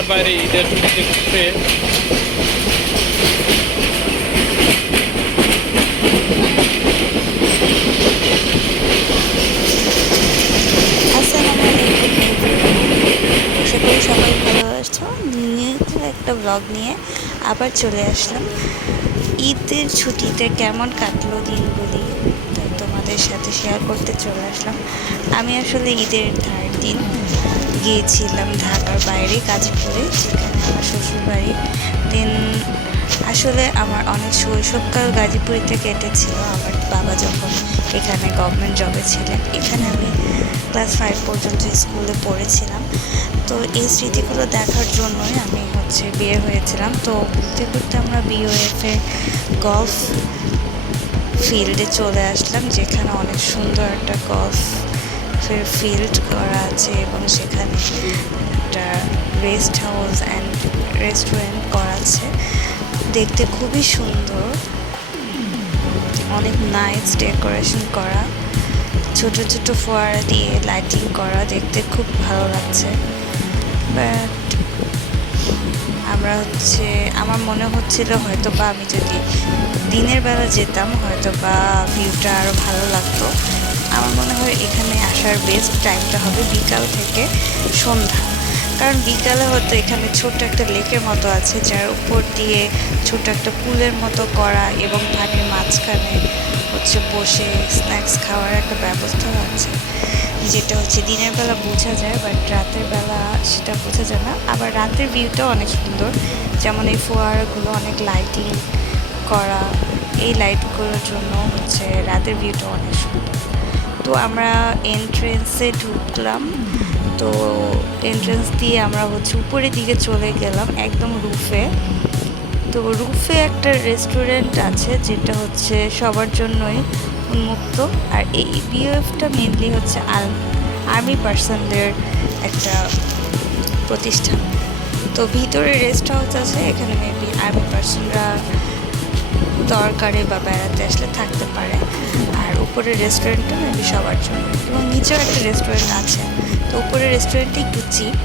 ঢাকার বাইরে ঈদের ছুটিতে ঘুরতে আসসালামু আলাইকুম এভরিওয়ান। আশা করি সবাই ভালো আছো। নিউ একটা ব্লগ নিয়ে আবার চলে আসলাম। ঈদের ছুটিতে কেমন কাটলো দিনগুলি তাই তোমাদের সাথে শেয়ার করতে চলে আসলাম। আমি আসলে ঈদের 3rd দিন গিয়েছিলাম ঢাকার বাইরে গাজীপুরে, যেখানে আমার শ্বশুরবাড়ি। দেন আসলে আমার অনেক শৈশবকাল গাজীপুরিতে কেটেছিল। আমার বাবা যখন এখানে গভর্নমেন্ট জবে ছিলেন, এখানে আমি ক্লাস 5 পর্যন্ত স্কুলে পড়েছিলাম। তো এই স্মৃতিগুলো দেখার জন্যই আমি বের হয়েছিলাম। তো ঘুরতে ঘুরতে আমরা বিওএফের গলফ ফিল্ডে চলে আসলাম, যেখানে অনেক সুন্দর একটা গলফের ফিল্ড করা আছে এবং সেখানে একটা রেস্ট হাউস অ্যান্ড রেস্টুরেন্ট করা আছে। দেখতে খুবই সুন্দর, অনেক নাইস ডেকোরেশন করা, ছোট ছোট ফোয়ারা দিয়ে লাইটিং করা, দেখতে খুব ভালো লাগছে। বাট আমার মনে হচ্ছিল হয়তো বা আমি যদি দিনের বেলা যেতাম হয়তো বা ভিউটা আরও ভালো লাগতো। আমার মনে হয় এখানে আসার বেস্ট টাইমটা হবে বিকাল থেকে সন্ধ্যা, কারণ বিকালে হয়তো এখানে ছোট্ট একটা লেকের মতো আছে, যার উপর দিয়ে ছোট একটা পুলের মতো করা এবং পানির মাঝখানে বসে স্ন্যাক্স খাওয়ার একটা ব্যবস্থা আছে, যেটা দিনের বেলা বোঝা যায়, বাট রাতের বেলা সেটা বোঝা যায় না। আবার রাতের ভিউটাও অনেক সুন্দর, যেমন এই ফোয়ারাগুলো অনেক লাইটিং করা, এই লাইটগুলোর জন্য রাতের ভিউটা অনেক সুন্দর। তো আমরা এন্ট্রেন্সে ঢুকলাম, তো এন্ট্রেন্স দিয়ে আমরা উপরের দিকে চলে গেলাম একদম রুফে। তো রুফে একটা রেস্টুরেন্ট আছে, যেটা সবার জন্যই উন্মুক্ত। আর এই বিওএফটা মেনলি আর্মি পার্সনদের একটা প্রতিষ্ঠান। তো ভিতরে রেস্ট হাউস আছে, এখানে মেবি আর্মি পার্সনরা দরকারে বা বেড়াতে আসলে থাকতে পারে। আর উপরের রেস্টুরেন্টটা মেবি সবার জন্য, এবং নিচেও একটা রেস্টুরেন্ট আছে। তো উপরের রেস্টুরেন্টটা একটু চিপ,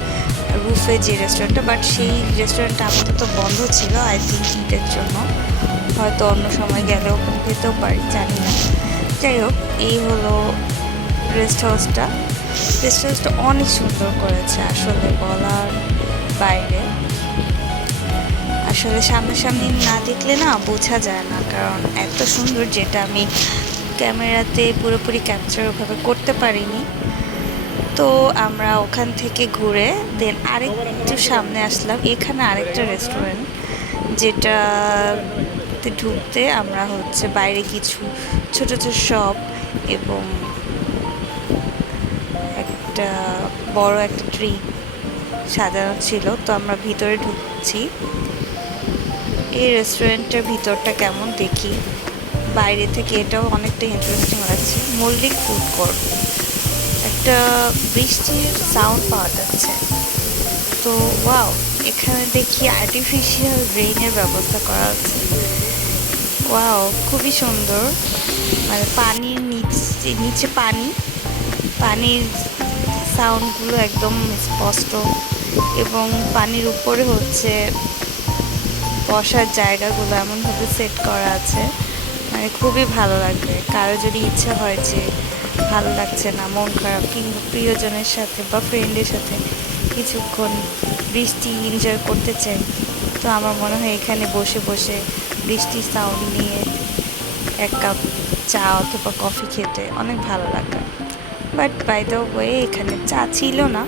রুফে যে রেস্টুরেন্টটা, বাট সেই রেস্টুরেন্টটা আপাতত বন্ধ ছিল আই থিঙ্ক ঈদের জন্য। হয়তো অন্য সময় গেলে ওখানে খেতেও পারি, জানি না। যাই হোক, এই হলো রেস্ট হাউসটা। রেস্ট হাউসটা অনেক সুন্দর করেছে, আসলে বলার বাইরে। আসলে সামনাসামনি না দেখলে না বোঝা যায় না, কারণ এত সুন্দর, যেটা আমি ক্যামেরাতে পুরোপুরি ক্যাপচার ওভাবে করতে পারিনি। তো আমরা ওখান থেকে ঘুরে দেন আরেকটু সামনে আসলাম, এখানে আরেকটা রেস্টুরেন্ট, যেটাতে ঢুকতে আমরা বাইরে কিছু ছোট ছোট শপ এবং একটা বড় একটা ট্রি সাজানো ছিল। তো আমরা ভিতরে ঢুকছি। এই রেস্টুরেন্টের ভিতরটা কেমন দেখি, বাইরে থেকে এটাও অনেকটা ইন্টারেস্টিং লাগছে। মল্লিক ফুড কোর্ট, একটা বৃষ্টির সাউন্ড পাওয়া যাচ্ছে। তো ওয়াও, এখানে দেখি আর্টিফিশিয়াল রেইনের ব্যবস্থা করা আছে। ওয়াও, খুবই সুন্দর। মানে পানির নিচে পানির সাউন্ডগুলো একদম স্পষ্ট, এবং পানির উপরে বসার জায়গাগুলো এমনভাবে সেট করা আছে, মানে খুবই ভালো লাগবে। কারো যদি ইচ্ছে হয় যে ভালো লাগছে না, মন খারাপ, কিংবা প্রিয়জনের সাথে বা ফ্রেন্ডের সাথে কিছুক্ষণ বৃষ্টি এনজয় করতে চাই, তো আমার মনে হয় এখানে বসে বসে বৃষ্টির সাউন্ড নিয়ে এক কাপ চা অথবা কফি খেতে অনেক ভালো লাগে। বাট বাই দ্য ওয়ে, এখানে চা ছিল না।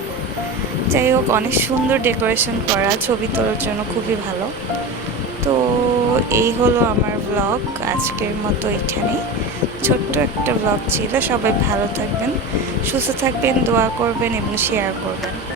যাই হোক, অনেক সুন্দর ডেকোরেশন করা, ছবি তোলার জন্য খুবই ভালো। তো এই হলো আমার ব্লগ আজকের মতো। এখানেই ছোট্ট একটা ব্লগ ছিল। সবাই ভালো থাকবেন, সুস্থ থাকবেন, দোয়া করবেন এবং শেয়ার করবেন।